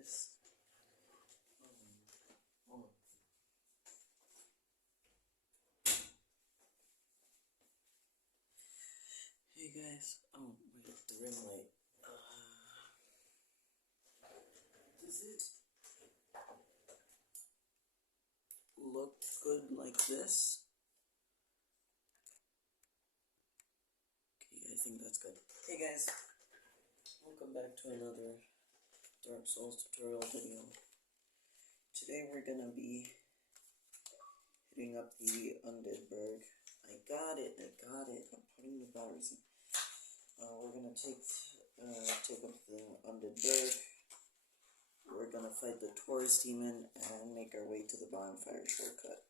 guys. Hold on. Hey guys. Oh wait, the ring light. Does it look good like this? Okay, I think that's good. Hey guys, welcome back to another Dark Souls tutorial video. Today we're gonna be hitting up the Undead Burg. I got it. I'm putting the batteries in. We're gonna take up the Undead Burg. We're gonna fight the Taurus demon and make our way to the bonfire shortcut.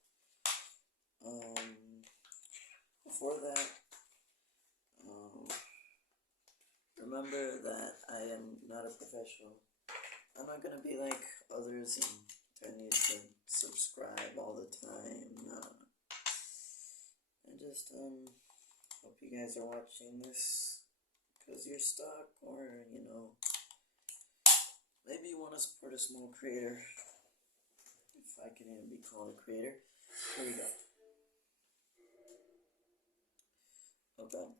Before that, remember that I am not a professional. I'm not gonna be like others and tell you to subscribe all the time. No. I just hope you guys are watching this because you're stuck, or you know, maybe you want to support a small creator. If I can even be called a creator. Here we go. Oh god,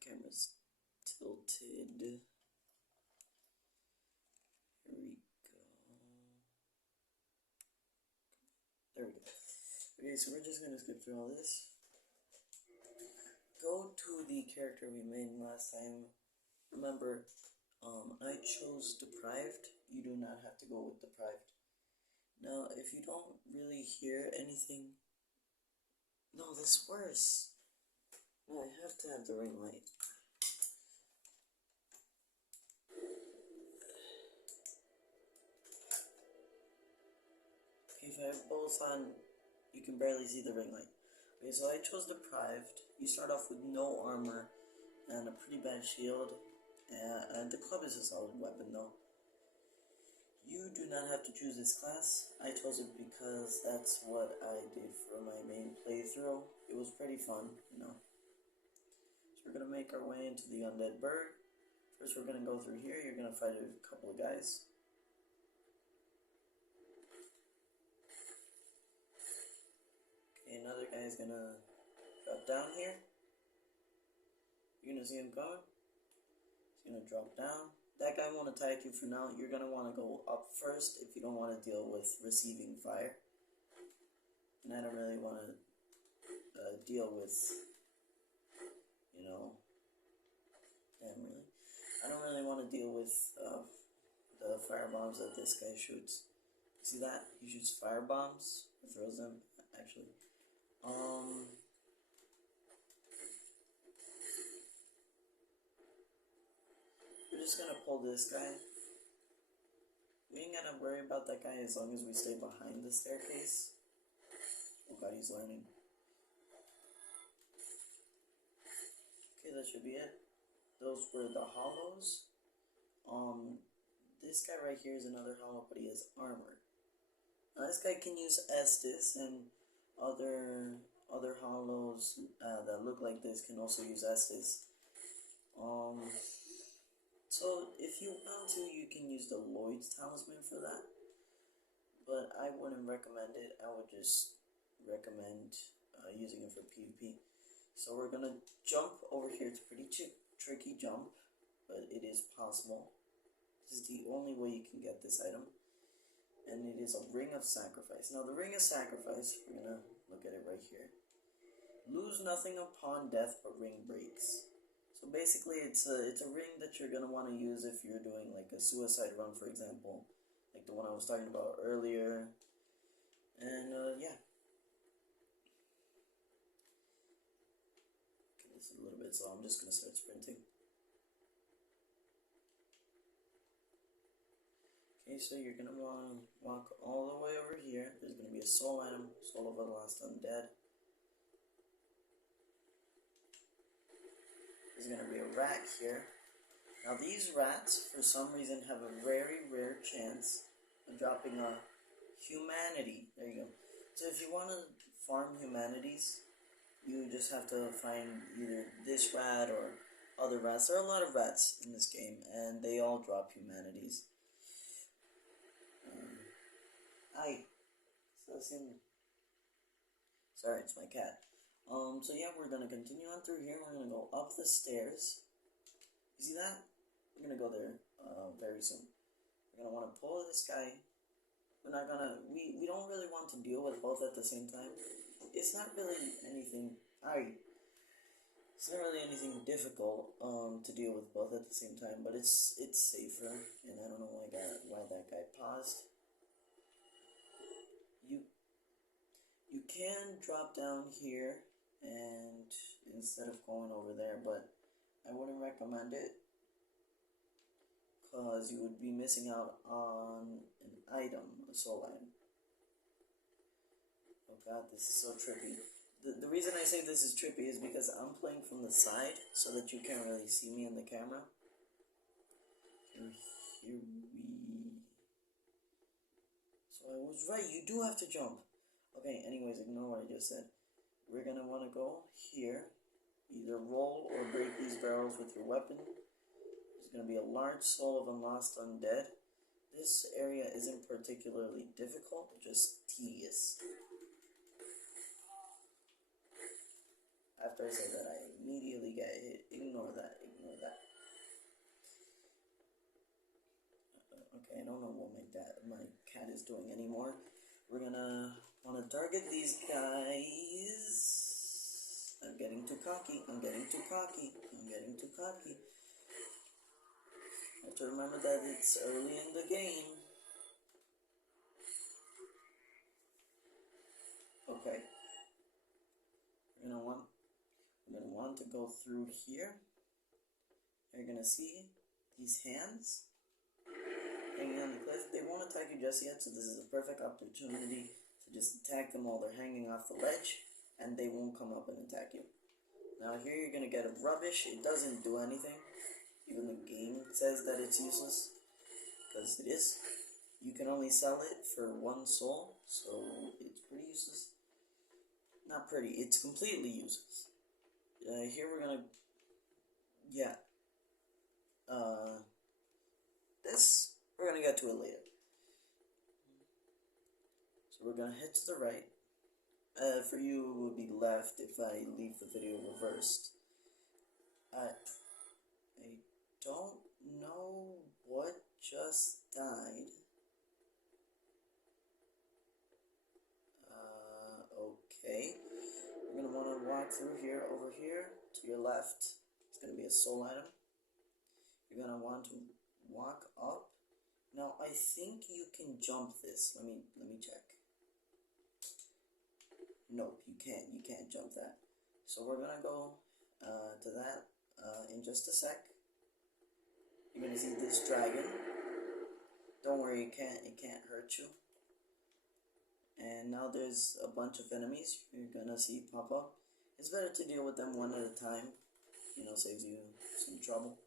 camera's tilted. Here we go. There we go. Okay, so we're just gonna skip through all this. Go to the character we made last time. Remember, I chose deprived. You do not have to go with deprived. Now, if you don't really hear anything, no, this is worse. No, I have to have the ring light. Okay, if I have both on, you can barely see the ring light. Okay, so I chose deprived. You start off with no armor and a pretty bad shield. And the club is a solid weapon though. You do not have to choose this class. I chose it because that's what I did for my main playthrough. It was pretty fun, you know. So we're gonna make our way into the Undead Burg. First we're gonna go through here. You're gonna fight a couple of guys. Okay, another guy is gonna drop down here. You're gonna see him coming. He's gonna drop down. That guy won't attack you for now. You're gonna want to go up first if you don't want to deal with receiving fire. And I don't really want to deal with, you know, really. I don't really want to deal with the fire bombs that this guy shoots. See that? He shoots fire bombs, or throws them, actually. We're just gonna pull this guy. We ain't gotta worry about that guy as long as we stay behind the staircase. Oh god, he's learning. Okay, that should be it. Those were the hollows. This guy right here is another hollow, but he has armor. Now this guy can use Estus, and other hollows that look like this can also use Estus. So if you want to, you can use the Lloyd's Talisman for that, but I wouldn't recommend it. I would just recommend using it for PvP. So we're gonna jump over here. It's a pretty tricky jump, but it is possible. This is the only way you can get this item, and it is a Ring of Sacrifice. Now the Ring of Sacrifice, we're gonna look at it right here. Lose nothing upon death, but ring breaks. So basically, it's a ring that you're gonna want to use if you're doing like a suicide run, for example, like the one I was talking about earlier. And yeah, okay, this is a little bit, so I'm just gonna start sprinting. Okay, so you're gonna want to walk all the way over here. There's gonna be a soul item, Soul of the Last Undead. There's going to be a rat here. Now these rats, for some reason, have a very rare chance of dropping a humanity. There you go. So if you want to farm humanities, you just have to find either this rat or other rats. There are a lot of rats in this game, and they all drop humanities. Ay, sorry, it's my cat. So yeah, we're gonna continue on through here. We're gonna go up the stairs. You see that? We're gonna go there very soon. We're gonna want to pull this guy. We're not gonna. We don't really want to deal with both at the same time. It's not really anything. It's not really anything difficult to deal with both at the same time, but it's safer. And I don't know why that guy paused. You can drop down here and instead of going over there, but I wouldn't recommend it because you would be missing out on an item, a soul item. Oh god, this is so trippy. The reason I say this is trippy is because I'm playing from the side so that you can't really see me in the camera. So I was right, you do have to jump. Okay, anyways, ignore what I just said. We're gonna want to go here. Either roll or break these barrels with your weapon. There's gonna be a large soul of unlost undead. This area isn't particularly difficult, just tedious. After I say that, I immediately get hit. Ignore that, ignore that. Okay, I don't know what my cat is doing anymore. We're gonna want to target these guys. I'm getting too cocky. I'm getting too cocky. I'm getting too cocky. I have to remember that it's early in the game. Okay. We're gonna want to go through here. You're gonna see these hands hanging on the cliff. They won't attack you just yet, so this is a perfect opportunity to just attack them while they're hanging off the ledge, and they won't come up and attack you. Now here you're gonna get a rubbish. It doesn't do anything. Even the game says that it's useless, because it is. You can only sell it for 1 soul, so it's pretty useless. Not pretty, it's completely useless. Here we're gonna, this, we're gonna get to it later. So we're gonna head to the right. For you, it would be left if I leave the video reversed. I don't know what just died. Okay. We're gonna want to walk through here, over here, to your left. It's gonna be a soul item. You're gonna want to walk up. Now I think you can jump this. Let me check. Nope, you can't jump that. So we're gonna go to that in just a sec. You're gonna see this dragon. Don't worry, it can't hurt you. And now there's a bunch of enemies you're gonna see pop up. It's better to deal with them one at a time. You know, saves you some trouble.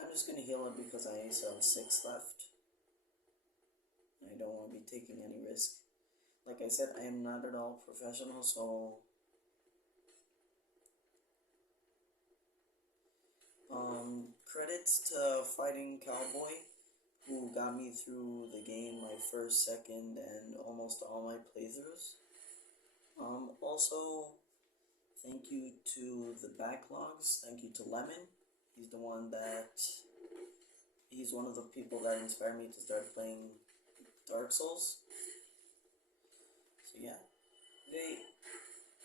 I'm just gonna heal up because I still have 6 left. I don't want to be taking any risk. Like I said, I am not at all professional, so credits to Fighting Cowboy, who got me through the game my first, second, and almost all my playthroughs. Also, thank you to the Backlogs, thank you to Lemon. He's one of the people that inspired me to start playing Dark Souls. So yeah,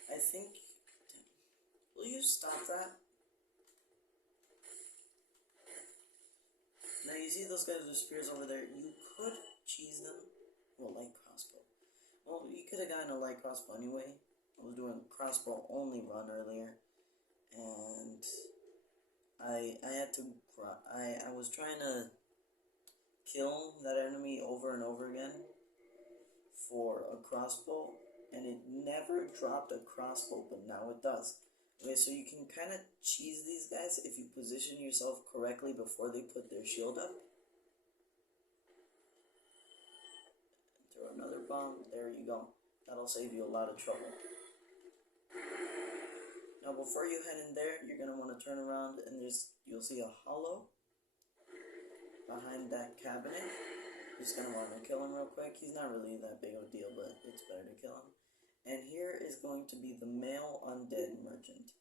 I think, will you stop that? Now you see those guys with spears over there, you could cheese them. Well, light crossbow. Well, you could have gotten a light crossbow anyway. I was doing a crossbow only run earlier, and I was trying to kill that enemy over and over again for a crossbow, and it never dropped a crossbow, but now it does. Okay, so you can kind of cheese these guys if you position yourself correctly before they put their shield up. Throw another bomb, there you go. That'll save you a lot of trouble. Now before you head in there, you're going to want to turn around and you'll see a hollow behind that cabinet. Just gonna want to kill him real quick. He's not really that big of a deal, but it's better to kill him. And here is going to be the male undead merchant.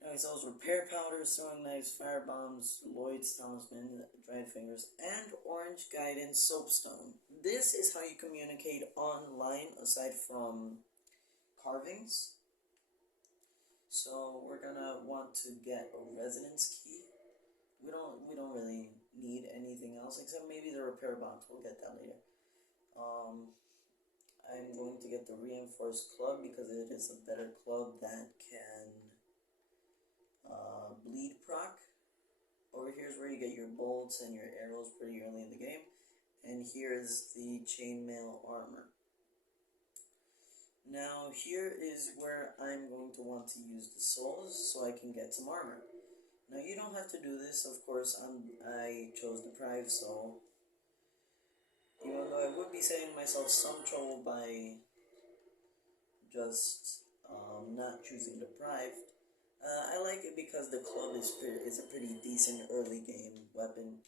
Now he sells repair powders, throwing knives, fire bombs, Lloyd's talisman, dried fingers, and orange guidance soapstone. This is how you communicate online aside from carvings. So we're gonna want to get a residence key. We don't really need anything else except maybe the repair box. We'll get that later. I'm going to get the reinforced club because it is a better club that can bleed proc. Over here is where you get your bolts and your arrows pretty early in the game. And here is the chainmail armor. Now here is where I'm going to want to use the souls so I can get some armor. Now you don't have to do this, of course. I chose deprived, so even though I would be saving myself some trouble by just not choosing deprived, I like it because the club is a pretty decent early game weapon.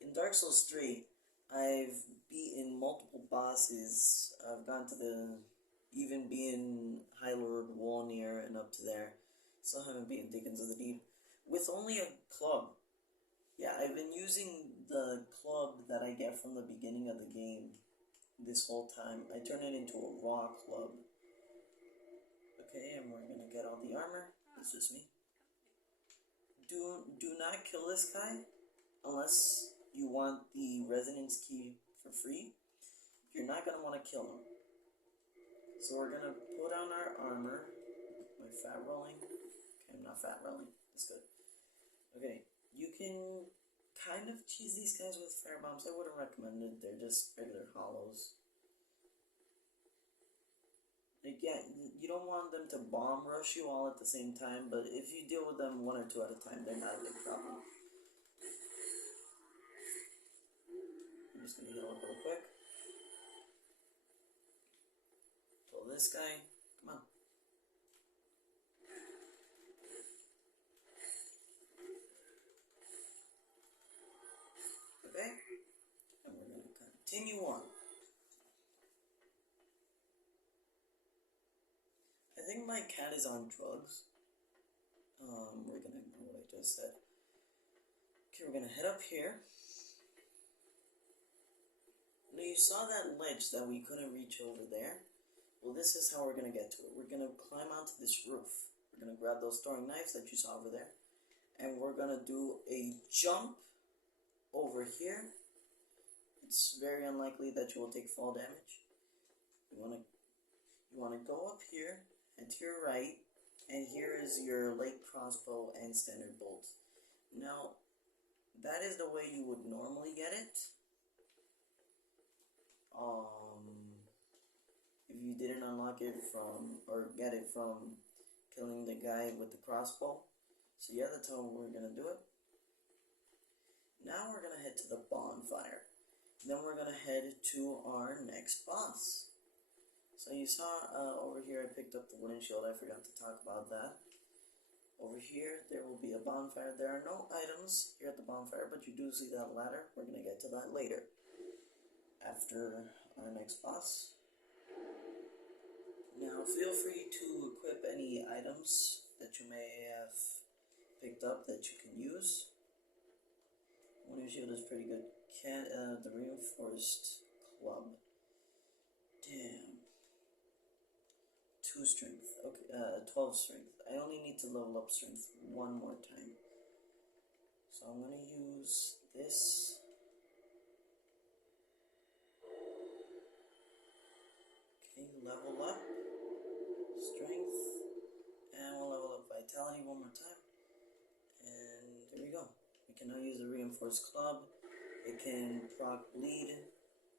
In Dark Souls 3, I've beaten multiple bosses. I've gone to even being High Lord Wolnir and up to there. Still haven't beaten Deacons of the Deep with only a club. Yeah, I've been using the club that I get from the beginning of the game this whole time. I turn it into a raw club. Okay, and we're gonna get all the armor. It's just me. Do not kill this guy unless you want the resonance key for free. You're not gonna want to kill him. So we're gonna put on our armor. Am I fat rolling? Okay, I'm not fat rolling. That's good. Okay, you can kind of cheese these guys with fire bombs. I wouldn't recommend it. They're just regular hollows. Like, yeah, you don't want them to bomb rush you all at the same time, but if you deal with them one or two at a time, they're not a big problem. I'm just gonna heal up real quick. Pull this guy. Come on. Okay, and we're going to continue on. I think my cat is on drugs. We're going to ignore what I just said. Okay, we're going to head up here. Now you saw that ledge that we couldn't reach over there. Well, this is how we're going to get to it. We're going to climb onto this roof. We're going to grab those throwing knives that you saw over there. And we're going to do a jump over here. It's very unlikely that you will take fall damage. You want to go up here and to your right, and here is your light crossbow and standard bolt. Now, that is the way you would normally get it. If you didn't unlock it from, or get it from killing the guy with the crossbow. So yeah, that's how we're gonna do it. Now we're gonna head to the bonfire. Then we're gonna head to our next boss. So you saw over here I picked up the wooden shield. I forgot to talk about that. Over here there will be a bonfire. There are no items here at the bonfire, but you do see that ladder. We're gonna get to that later. After our next boss. Now feel free to equip any items that you may have picked up that you can use. Wooden shield is pretty good. The reinforced club. Damn. 2 strength. Okay, 12 strength. I only need to level up strength one more time. So I'm gonna use this. Okay, level up strength, and we'll level up vitality one more time. And there we go. We can now use the reinforced club. It can proc bleed.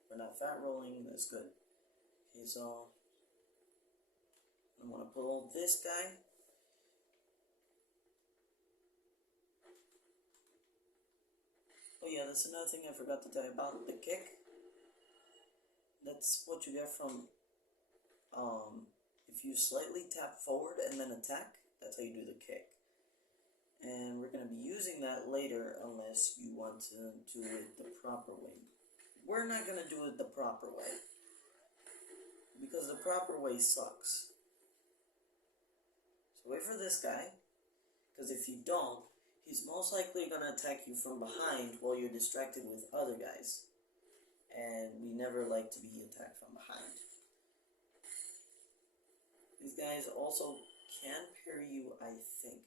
We're not fat rolling. That's good. Okay, so I'm gonna pull this guy. Oh yeah, that's another thing I forgot to tell you about the kick. That's what you get from if you slightly tap forward and then attack. That's how you do the kick. And we're going to be using that later unless you want to do it the proper way. we're not gonna do it the proper way. Because the proper way sucks. So wait for this guy. Because if you don't, he's most likely gonna attack you from behind while you're distracted with other guys. And we never like to be attacked from behind. These guys also can parry you, I think.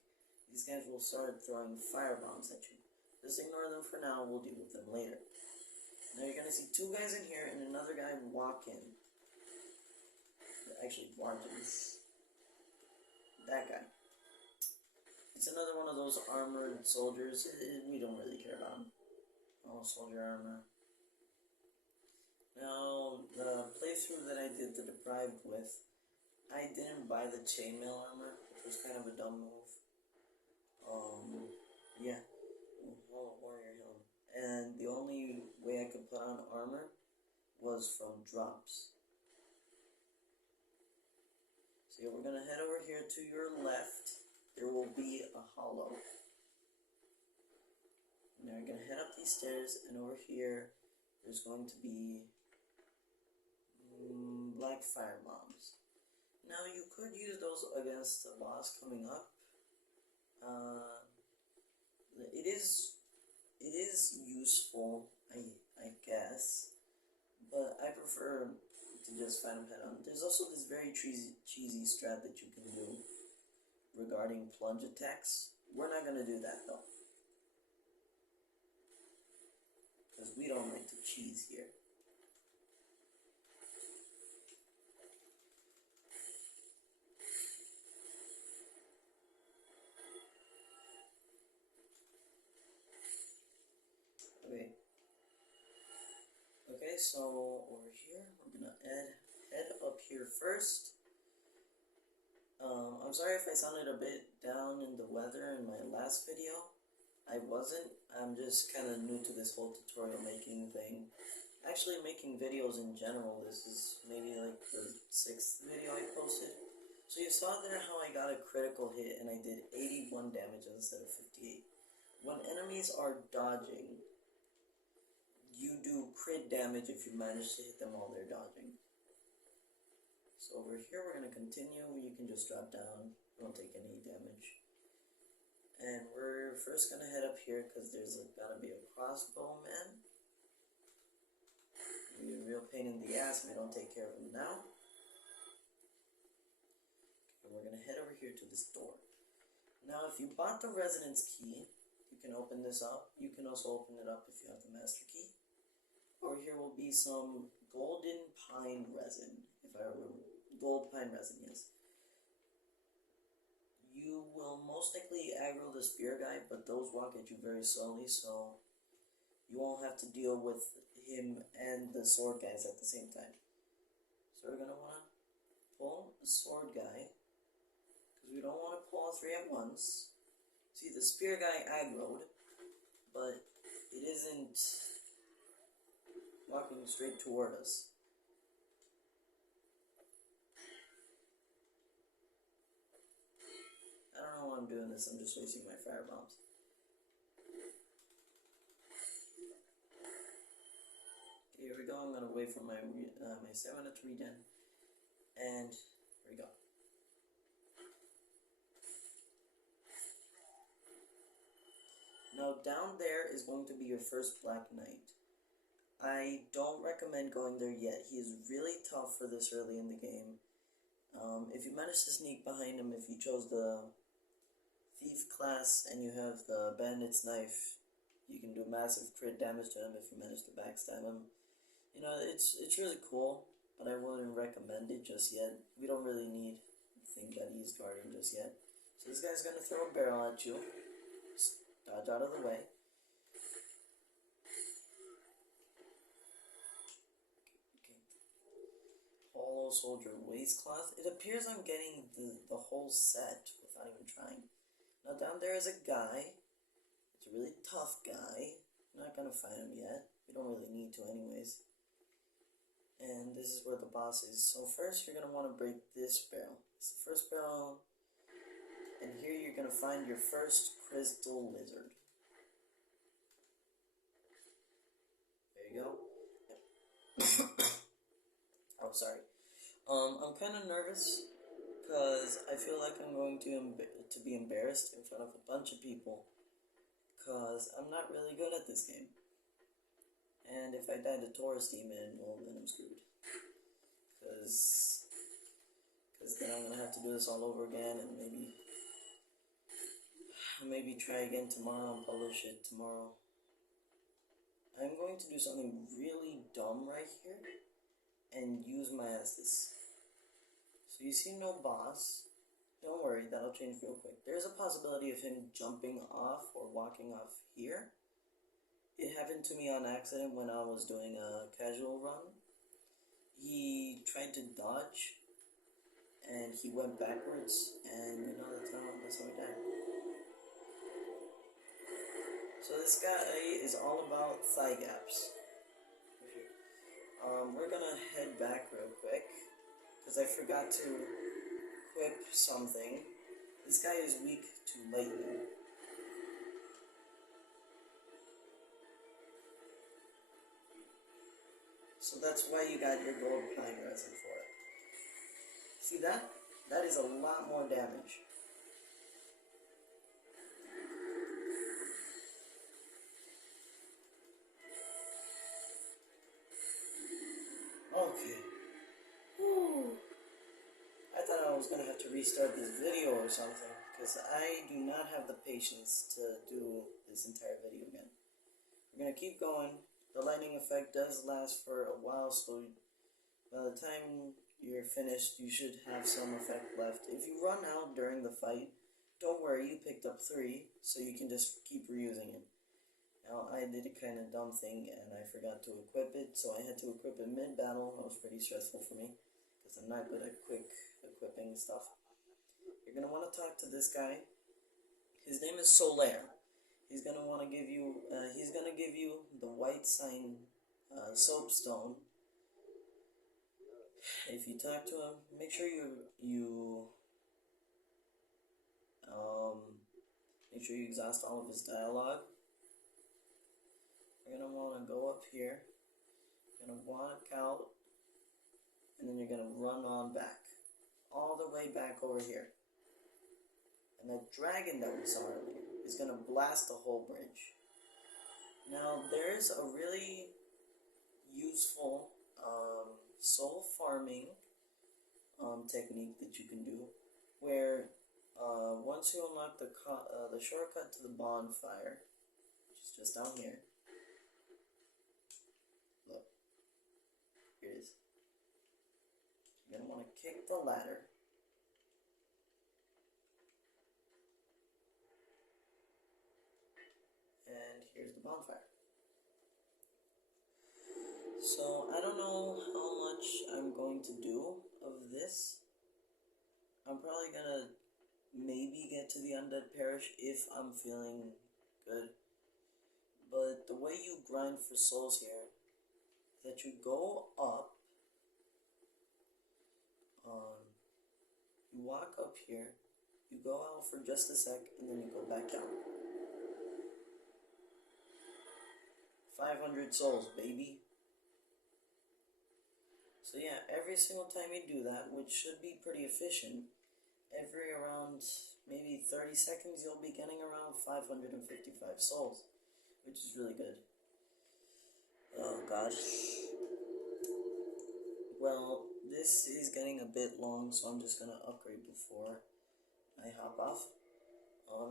These guys will start throwing fire bombs at you. Just ignore them for now, we'll deal with them later. Now you're gonna see two guys in here and another guy walk in. Actually, barges. That guy. It's another one of those armored soldiers. We don't really care about him. Oh, soldier armor. Now, the playthrough that I did the Deprived with, I didn't buy the chainmail armor, which was kind of a dumb move. Yeah. Warrior helm. And the only way I could put on armor was from drops. So yeah, we're gonna head over here to your left. There will be a hollow. Now we're gonna head up these stairs, and over here, there's going to be black fire bombs. Now you could use those against the boss coming up. It is useful, I guess, but I prefer to just fight him head on. There's also this very cheesy strat that you can do regarding plunge attacks. We're not gonna do that though, because we don't like to cheese here. Okay, so over here, we're gonna head up here first. I'm sorry if I sounded a bit down in the weather in my last video. I wasn't. I'm just kind of new to this whole tutorial making thing. Actually, making videos in general. This is maybe like the 6th video I posted. So you saw there how I got a critical hit and I did 81 damage instead of 58. When enemies are dodging, you do crit damage if you manage to hit them while they're dodging. So over here we're going to continue. You can just drop down. You won't take any damage. And we're first going to head up here because there's got to be a crossbow man. Be a real pain in the ass if I don't take care of him now. And we're going to head over here to this door. Now if you bought the residence key, you can open this up. You can also open it up if you have the master key. Over here will be some golden pine resin, if I remember. Gold pine resin, yes. You will most likely aggro the spear guy, but those walk at you very slowly, so you won't have to deal with him and the sword guys at the same time. So we're going to want to pull the sword guy, because we don't want to pull all three at once. See, the spear guy aggroed, but it isn't walking straight toward us. I don't know why I'm doing this, I'm just wasting my fire bombs. Okay, here we go. I'm gonna wait for my stamina to regen, and here we go. Now down there is going to be your first Black Knight. I don't recommend going there yet. He is really tough for this early in the game. If you manage to sneak behind him, if you chose the Thief class and you have the Bandit's Knife, you can do massive crit damage to him if you manage to backstab him. You know, it's really cool, but I wouldn't recommend it just yet. We don't really need the thing that he's guarding just yet. So this guy's gonna throw a barrel at you. Just dodge out of the way. Hollow Soldier Waistcloth. It appears I'm getting the whole set without even trying. Now down there is a guy. It's a really tough guy. I'm not gonna fight him yet. We don't really need to anyways. And this is where the boss is. So first you're gonna want to break this barrel. It's the first barrel. And here you're gonna find your first crystal lizard. There you go. tomorrow, sorry. I'm kind of nervous because I feel like I'm going to be embarrassed in front of a bunch of people because I'm not really good at this game. And if I die to Taurus Demon, well, then I'm screwed. Because then I'm going to have to do this all over again and maybe try again tomorrow and publish it tomorrow. I'm going to do something really dumb right here and use my Estus. So you see no boss. Don't worry, that'll change real quick. There's a possibility of him jumping off or walking off here. It happened to me on accident when I was doing a casual run. He tried to dodge and he went backwards, and you know that's how he died. So this guy is all about thigh gaps. We're gonna head back real quick because I forgot to equip something. This guy is weak to lightning. So that's why you got your gold pine resin for it. See that? That is a lot more damage. Okay. Whew. I thought I was going to have to restart this video or something, because I do not have the patience to do this entire video again. We're going to keep going. The lightning effect does last for a while, so by the time you're finished, you should have some effect left. If you run out during the fight, don't worry, you picked up 3, so you can just keep reusing it. Now, I did a kind of dumb thing, and I forgot to equip it, so I had to equip it mid-battle. That was pretty stressful for me, because I'm not good at quick equipping stuff. You're going to want to talk to this guy. His name is Solaire. He's going to want to give you, the white sign soapstone. If you talk to him, make sure you exhaust all of his dialogue. You're going to want to go up here, you're going to walk out, and then you're going to run on back, all the way back over here. And that dragon that we saw earlier is going to blast the whole bridge. Now, there's a really useful soul farming technique that you can do, where once you unlock the shortcut to the bonfire, which is just down here, look, here it is. You're going to want to kick the ladder. And here's the bonfire. So, I don't know how much I'm going to do of this. I'm probably gonna maybe get to the Undead Parish if I'm feeling good. But the way you grind for souls here, that you go up, you walk up here, you go out for just a sec, and then you go back down. 500 souls, baby. So yeah, every single time you do that, which should be pretty efficient, every around maybe 30 seconds you'll be getting around 555 souls, which is really good. Oh god. Well, this is getting a bit long, so I'm just gonna upgrade before I hop off.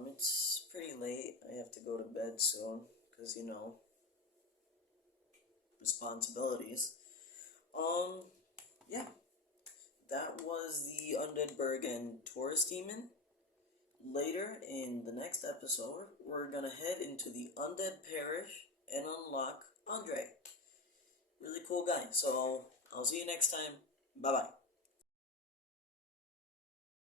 It's pretty late, I have to go to bed soon, because you know, responsibilities. Yeah, that was the Undead Burg and Taurus Demon. Later in the next episode, we're gonna head into the Undead Parish and unlock Andre. Really cool guy. So I'll see you next time. Bye bye.